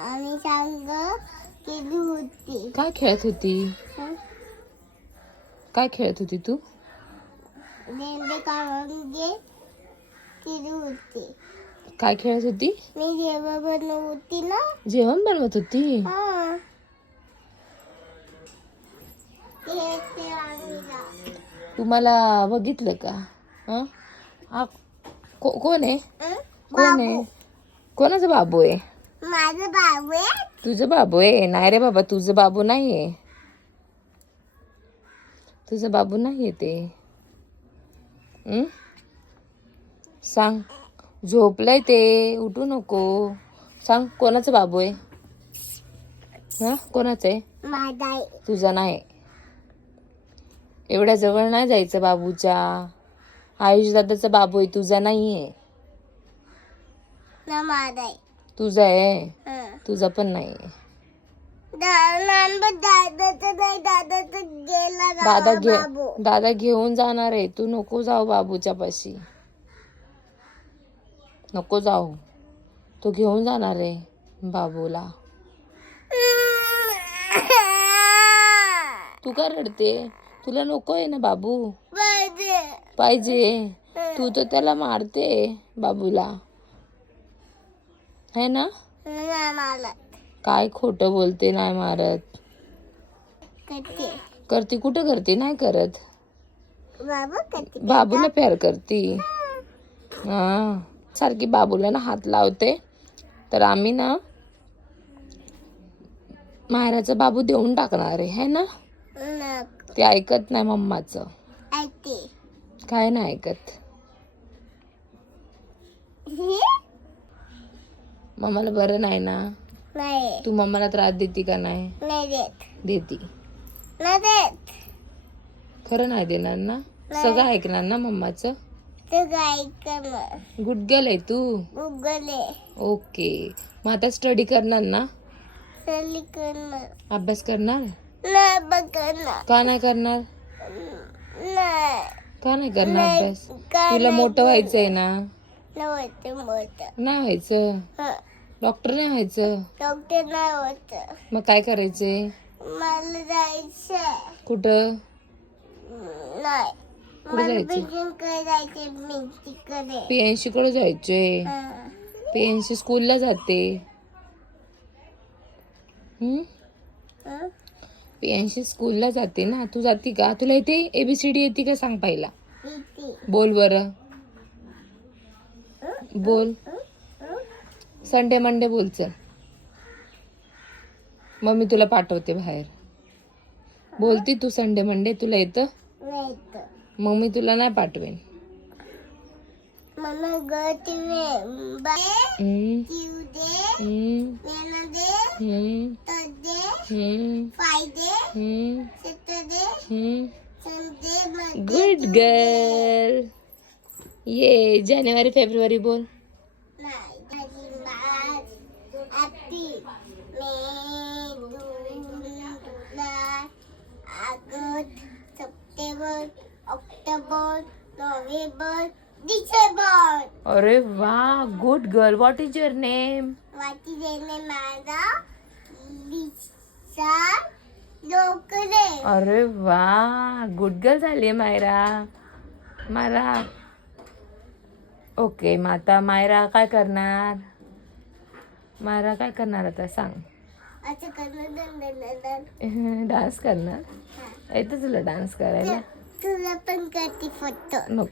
आम्ही सांग केली होती. काय खेळत होती? हं? काय खेळत होती तू? लेंडे काढून केली होती. काय खेळत होती? मी जेव्हा बनव होती ना. जेवण बनवत होती. हा. ते आम्हीला. तुम्हाला बघितलं का? हं? हा कोण आहे? हं? कोण आहे? कोणाचा बाबू आहे? माझं बाबू आहे. तुझं बाबू आहे? नाही रे बाबा, तुझं बाबू नाहीये. तुझं बाबू नाहीये ते. सांग. झोपलंय ते, उठू नको. सांग कोणाचा बाबू आहे? हा कोणाचं आहे? माझा आहे. तुझा नाही. एवढ्या जवळ नाही जायचं बाबूच्या. आयुष दादाचा बाबू आहे, तुझा नाहीये. ना माझा आहे. तुझा आहे. हं. तुझा पण नाहीये. दादाचं नाही, दादाचं गेला गावा बाबू. दादा घेऊन जाणार आहे. तू नको जाऊ बाबूच्या पाशी. नको जाऊ. तो घेऊन जाणार आहे बाबूला. तू का रडते? तुला नको आहे ना बाबू? पाहिजे. तू तर त्याला मारते बाबूला, है ना? काय खोटं बोलते? नाही मारत. करती. कुठं करते? नाही करत. बाबूला प्यार करती. हा. सारखी बाबूला ना हात लावते. तर आम्ही ना मायराचा बाबू देऊन टाकणार आहे, है ना? ते ऐकत नाही मम्माचं. काय नाही ऐकत. मम्माला बरं नाही ना? नाही. तू मम्माला त्रास देती का नाही? नाही देत. देती. नाही देत. खरं नाही देणार ना? सगळं ऐकणार ना मम्माचं? गुड गर्ल आहे तू. ओके. मग आता स्टडी करणार ना? अभ्यास करणार? का नाही करणार? का नाही करणार अभ्यास? तुला मोठं व्हायचंय ना? नाही व्हायचं. डॉक्टर नाही व्हायचं. डॉक्टर नाही होत. मग काय करायचंय? मला जायचं. कुठं? नाही. कुठे जायचं? PNC कडे जायचंय. PNC स्कूलला जाते. PNC स्कूलला जाते ना. तू जाती का? तुला इथे ABCD येते का? सांग पहिला. बोल बरं. बोल. संडे मंडे बोल चल. मग मी तुला पाठवते बाहेर. बोलती तू संडे मंडे तुला येतं? मग मी तुला नाही पाठवेन. Good girl. ये जानेवारी फेब्रुवारी बोल. September, October, November, December. अरे वा, good girl. What is your name? माझा लिसा लोकरे. अरे वा, गुड गर्ल झाली मायरा. मायरा ओके. मग आता मायरा काय करणार? मायरा काय करणार आता सांग. असं करणार. डान्स करणार? येतं तुला डान्स करायला? तुला पण करते फोटो. नको.